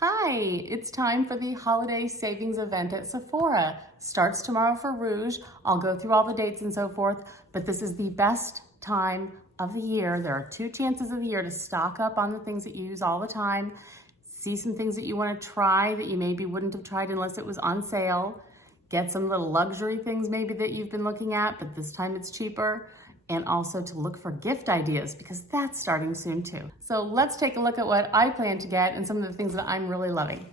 Hi, it's time for the holiday savings event at Sephora. Starts tomorrow for Rouge. I'll go through all the dates and so forth, but this is the best time of the year. There are 2 chances of the year to stock up on the things that you use all the time, see some things that you want to try that you maybe wouldn't have tried unless it was on sale, get some little luxury things maybe that you've been looking at, but this time it's cheaper, and also to look for gift ideas because that's starting soon too. So let's take a look at what I plan to get and some of the things that I'm really loving.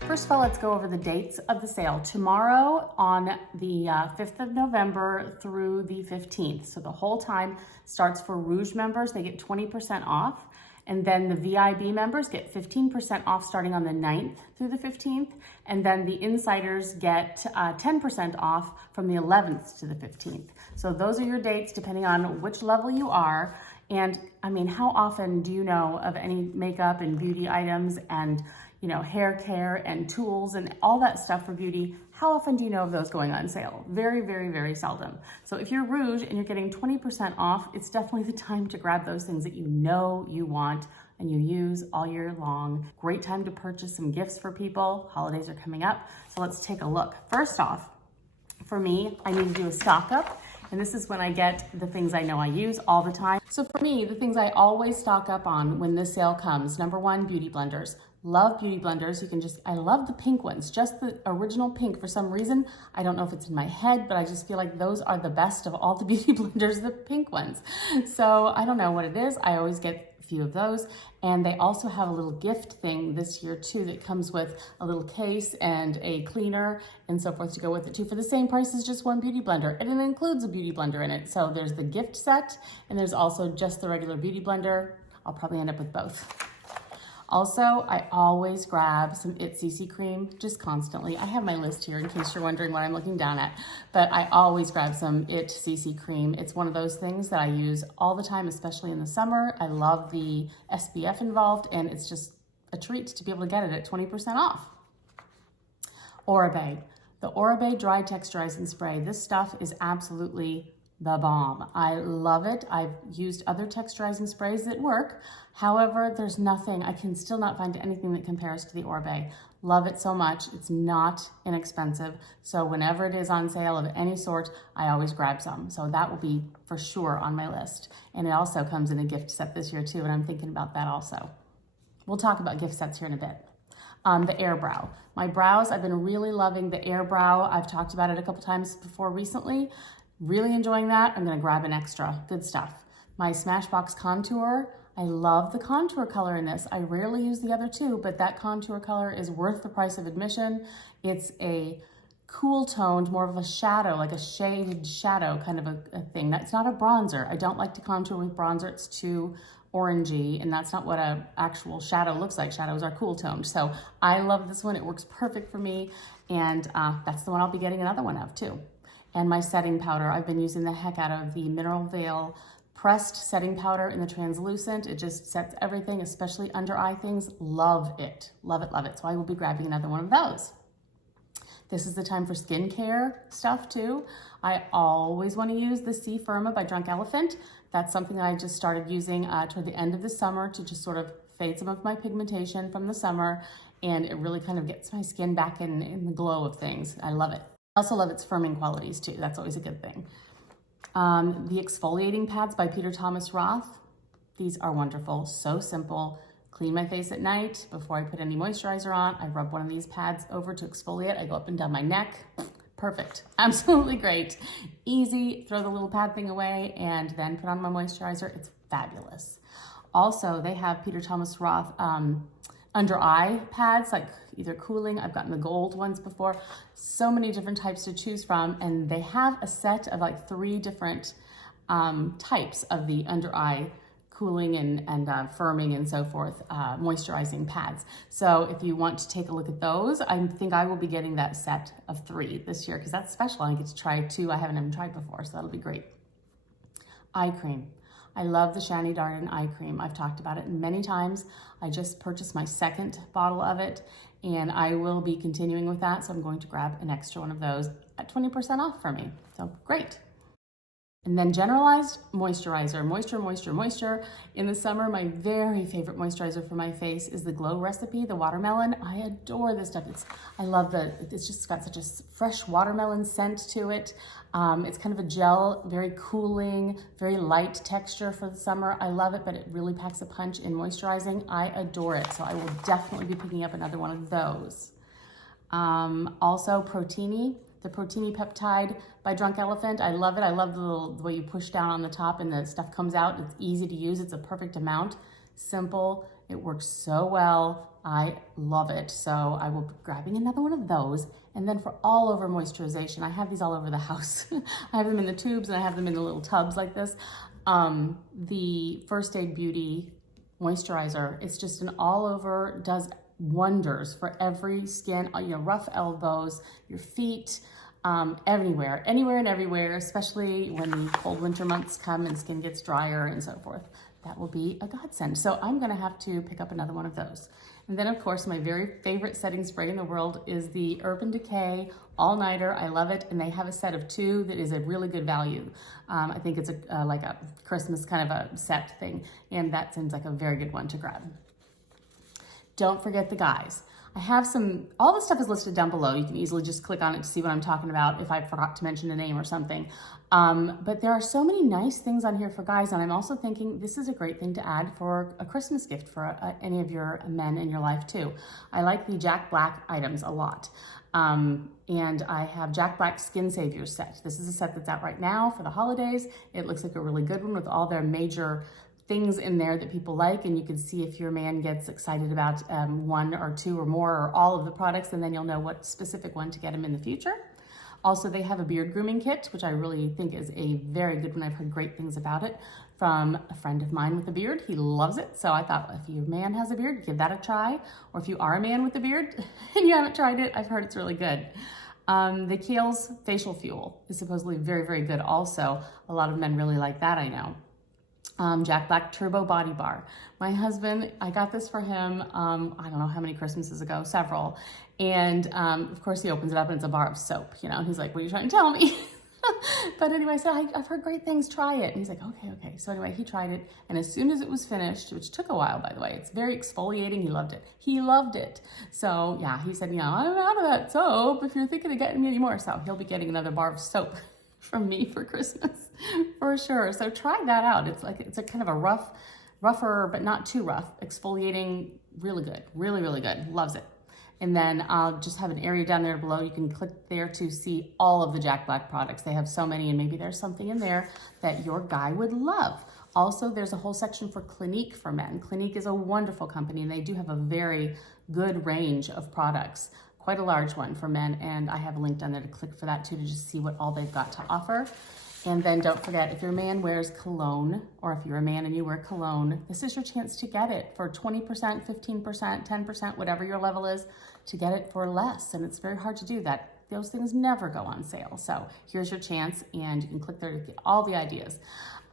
First of all, let's go over the dates of the sale. Tomorrow on the 5th of November through the 15th. So the whole time starts for Rouge members. They get 20% off. And then the VIB members get 15% off starting on the 9th through the 15th. And then the insiders get 10% off from the 11th to the 15th. So those are your dates depending on which level you are. And I mean, how often do you know of any makeup and beauty items and hair care and tools and all that stuff for beauty? How often do you know of those going on sale? Very, very, very seldom. So if you're Rouge and you're getting 20% off, it's definitely the time to grab those things that you know you want and you use all year long. Great time to purchase some gifts for people. Holidays are coming up. So let's take a look. First off, for me, I need to do a stock up. And this is when I get the things I know I use all the time. So for me, the things I always stock up on when this sale comes, number one, beauty blenders. Love beauty blenders. I love the pink ones, just the original pink for some reason. I don't know if it's in my head, but I just feel like those are the best of all the beauty blenders, the pink ones. So I don't know what it is. I always get a few of those. And they also have a little gift thing this year too that comes with a little case and a cleaner and so forth to go with it too for the same price as just one beauty blender. And it includes a beauty blender in it. So there's the gift set and there's also just the regular beauty blender. I'll probably end up with both. Also, I always grab some IT CC cream, just constantly. I have my list here in case you're wondering what I'm looking down at, but I always grab some IT CC cream. It's one of those things that I use all the time, especially in the summer. I love the SPF involved, and it's just a treat to be able to get it at 20% off. Oribe. The Oribe Dry Texturizing Spray. This stuff is absolutely the bomb. I love it. I've used other texturizing sprays that work. However, there's nothing, I can still not find anything that compares to the Oribe. Love it so much. It's not inexpensive. So whenever it is on sale of any sort, I always grab some. So that will be for sure on my list. And it also comes in a gift set this year too, and I'm thinking about that also. We'll talk about gift sets here in a bit. The Air Brow. My brows, I've been really loving the Air Brow. I've talked about it a couple times before recently. Really enjoying that. I'm gonna grab an extra. Good stuff. My Smashbox Contour. I love the contour color in this. I rarely use the other two, but that contour color is worth the price of admission. It's a cool toned, more of a shadow, like a shaded shadow kind of a thing. It's not a bronzer. I don't like to contour with bronzer. It's too orangey, and that's not what an actual shadow looks like. Shadows are cool toned. So I love this one. It works perfect for me, and that's the one I'll be getting another one of too. And my setting powder. I've been using the heck out of the Mineral Veil pressed setting powder in the translucent. It just sets everything, especially under eye things. Love it, love it, love it. So I will be grabbing another one of those. This is the time for skincare stuff too. I always want to use the C Firma by Drunk Elephant. That's something that I just started using toward the end of the summer to just sort of fade some of my pigmentation from the summer. And it really kind of gets my skin back in the glow of things. I love it. I also love its firming qualities too. That's always a good thing. The Exfoliating Pads by Peter Thomas Roth. These are wonderful, so simple. Clean my face at night before I put any moisturizer on. I rub one of these pads over to exfoliate. I go up and down my neck. Perfect, absolutely great. Easy, throw the little pad thing away and then put on my moisturizer. It's fabulous. Also, they have Peter Thomas Roth under eye pads, like either cooling. I've gotten the gold ones before. So many different types to choose from. And they have a set of like 3 different types of the under eye cooling and firming and so forth, moisturizing pads. So if you want to take a look at those, I think I will be getting that set of 3 this year because that's special. I get to try 2 I haven't even tried before, so that'll be great. Eye cream. I love the Jardin eye cream. I've talked about it many times. I just purchased my 2nd bottle of it and I will be continuing with that. So I'm going to grab an extra one of those at 20% off for me. So great. And then generalized moisturizer, moisture, moisture, moisture. In the summer, my very favorite moisturizer for my face is the Glow Recipe, the watermelon. I adore this stuff. It's just got such a fresh watermelon scent to it. It's kind of a gel, very cooling, very light texture for the summer. I love it, but it really packs a punch in moisturizing. I adore it, so I will definitely be picking up another one of those. Also Protini. The Protini Peptide by Drunk Elephant. I love it. I love the way you push down on the top and the stuff comes out. It's easy to use. It's a perfect amount. Simple. It works so well. I love it. So I will be grabbing another one of those. And then for all over moisturization, I have these all over the house. I have them in the tubes and I have them in the little tubs like this. The First Aid Beauty moisturizer, it's just an all over, does wonders for every skin, rough elbows, your feet, anywhere and everywhere, especially when the cold winter months come and skin gets drier and so forth. That will be a godsend. So I'm gonna have to pick up another one of those. And then of course, my very favorite setting spray in the world is the Urban Decay All Nighter. I love it. And they have a set of 2 that is a really good value. I think it's like a Christmas kind of a set thing. And that seems like a very good one to grab. Don't forget the guys. I have all the stuff is listed down below. You can easily just click on it to see what I'm talking about if I forgot to mention a name or something. But there are so many nice things on here for guys, and I'm also thinking this is a great thing to add for a Christmas gift for any of your men in your life too. I like the Jack Black items a lot. And I have Jack Black Skin Saviors set. This is a set that's out right now for the holidays. It looks like a really good one with all their major things in there that people like, and you can see if your man gets excited about 1 or 2 or more or all of the products, and then you'll know what specific one to get him in the future. Also, they have a beard grooming kit, which I really think is a very good one. I've heard great things about it from a friend of mine with a beard. He loves it. So I thought if your man has a beard, give that a try. Or if you are a man with a beard and you haven't tried it, I've heard it's really good. The Kiehl's Facial Fuel is supposedly very, very good also. A lot of men really like that, I know. Jack Black Turbo Body Bar. My husband, I got this for him, I don't know how many Christmases ago, several. And of course he opens it up and it's a bar of soap, and he's like, what are you trying to tell me? But anyway, I said, I've heard great things, try it. And he's like, okay. So anyway, he tried it. And as soon as it was finished, which took a while, by the way, it's very exfoliating. He loved it. He loved it. So yeah, he said, I'm out of that soap if you're thinking of getting me any more. So he'll be getting another bar of soap from me for Christmas for sure. So try that out. It's a kind of a rougher, but not too rough, exfoliating, really good, really, really good. Loves it. And then I'll just have an area down there below. You can click there to see all of the Jack Black products. They have so many, and maybe there's something in there that your guy would love. Also, there's a whole section for Clinique for men. Clinique is a wonderful company, and they do have a very good range of products. Quite a large one for men, and I have a link down there to click for that too, to just see what all they've got to offer. And then don't forget, if your man wears cologne, or if you're a man and you wear cologne, this is your chance to get it for 20%, 15%, 10%, whatever your level is, to get it for less. And it's very hard to do that. Those things never go on sale. So here's your chance, and you can click there to get all the ideas.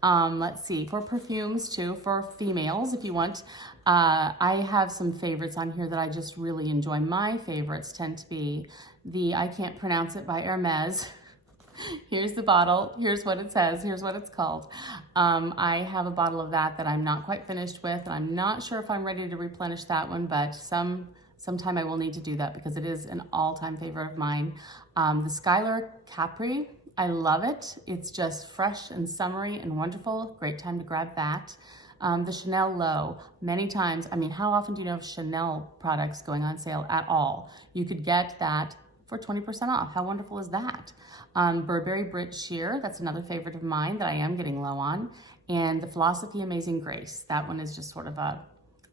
Let's see, for perfumes too, for females, if you want. I have some favorites on here that I just really enjoy. My favorites tend to be the I Can't Pronounce It by Hermes. Here's the bottle. Here's what it says. Here's what it's called. I have a bottle of that I'm not quite finished with, and I'm not sure if I'm ready to replenish that one, but sometime I will need to do that because it is an all-time favorite of mine. The Skylar Capri, I love it. It's just fresh and summery and wonderful. Great time to grab that. The Chanel Low, many times, how often do you know of Chanel products going on sale at all? You could get that for 20% off. How wonderful is that? Burberry Brit Sheer, that's another favorite of mine that I am getting low on. And the Philosophy Amazing Grace, that one is just sort of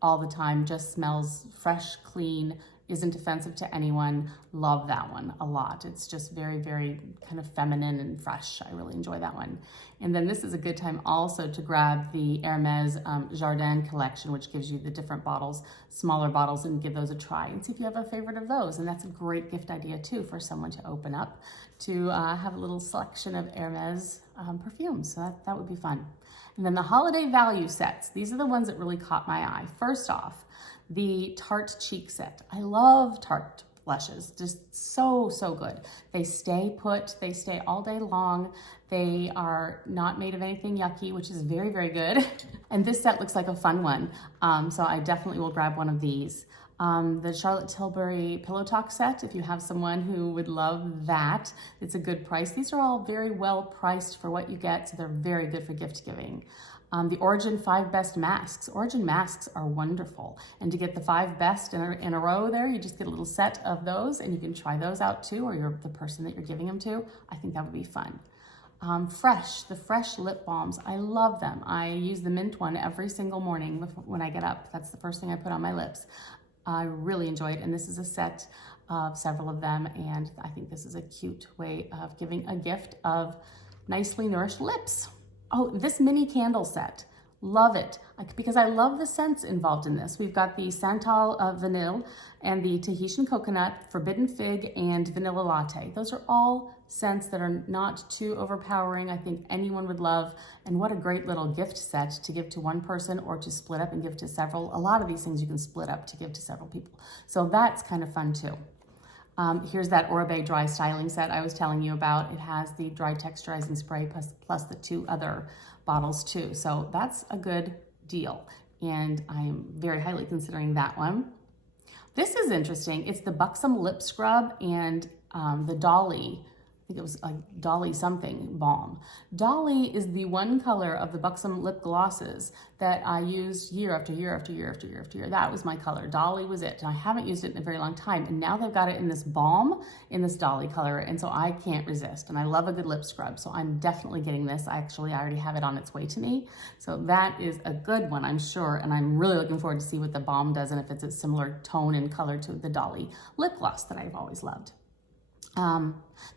all the time, just smells fresh, clean, isn't offensive to anyone. Love that one a lot. It's just very, very kind of feminine and fresh. I really enjoy that one. And then this is a good time also to grab the Hermes Jardin collection, which gives you the different bottles, smaller bottles, and give those a try and see if you have a favorite of those. And that's a great gift idea too for someone to open up, to have a little selection of Hermes perfumes. So that would be fun. And then the holiday value sets. These are the ones that really caught my eye. First off, the Tarte cheek set. I love Tarte blushes. Just so, so good. They stay put, they stay all day long. They are not made of anything yucky, which is very, very good. And this set looks like a fun one. So I definitely will grab one of these. The Charlotte Tilbury Pillow Talk set, if you have someone who would love that, it's a good price. These are all very well priced for what you get, so they're very good for gift giving. The Origin 5 Best Masks. Origin masks are wonderful. And to get the 5 best in a row there, you just get a little set of those and you can try those out too, or the person that you're giving them to. I think that would be fun. The Fresh lip balms. I love them. I use the mint one every single morning when I get up. That's the first thing I put on my lips. I really enjoy it, and this is a set of several of them, and I think this is a cute way of giving a gift of nicely nourished lips. Oh, this mini candle set. Love it, because I love the scents involved in this. We've got the Santal Vanille and the Tahitian Coconut, Forbidden Fig, and Vanilla Latte. Those are all scents that are not too overpowering. I think anyone would love, and what a great little gift set to give to one person or to split up and give to several. A lot of these things you can split up to give to several people. So that's kind of fun too. Here's that Oribe dry styling set I was telling you about. It has the dry texturizing spray plus the 2 other bottles too. So that's a good deal. And I'm very highly considering that one. This is interesting. It's the Buxom Lip Scrub and the Dolly, I think it was a Dolly something balm. Dolly is the one color of the Buxom lip glosses that I used year after year after year after year after year. That was my color. Dolly was it. And I haven't used it in a very long time. And now they've got it in this balm, in this Dolly color. And so I can't resist. And I love a good lip scrub. So I'm definitely getting this. I already have it on its way to me. So that is a good one, I'm sure. And I'm really looking forward to see what the balm does and if it's a similar tone and color to the Dolly lip gloss that I've always loved.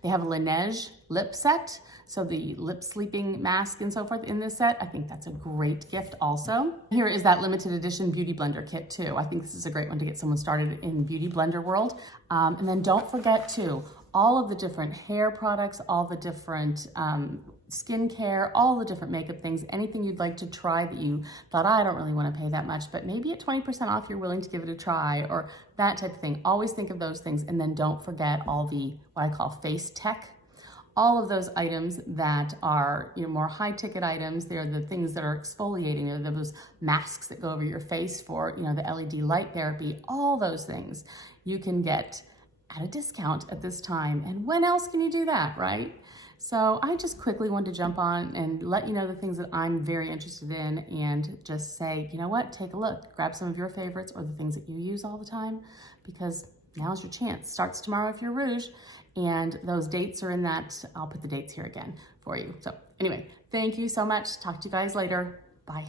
They have a Lineage Lip Set, so the lip sleeping mask and so forth in this set. I think that's a great gift also. Here is that limited edition Beauty Blender kit too. I think this is a great one to get someone started in Beauty Blender world. And then don't forget too, all of the different hair products, all the different skincare, all the different makeup things, anything you'd like to try that you thought, I don't really want to pay that much, but maybe at 20% off, you're willing to give it a try, or that type of thing. Always think of those things. And then don't forget all the, what I call face tech, all of those items that are, more high ticket items. They're the things that are exfoliating, or those masks that go over your face for, the LED light therapy, all those things you can get at a discount at this time. And when else can you do that, right? So I just quickly wanted to jump on and let you know the things that I'm very interested in, and just say, you know what, take a look, grab some of your favorites or the things that you use all the time, because now's your chance. Starts tomorrow if you're Rouge, and those dates are in that. I'll put the dates here again for you. So anyway, thank you so much. Talk to you guys later. Bye.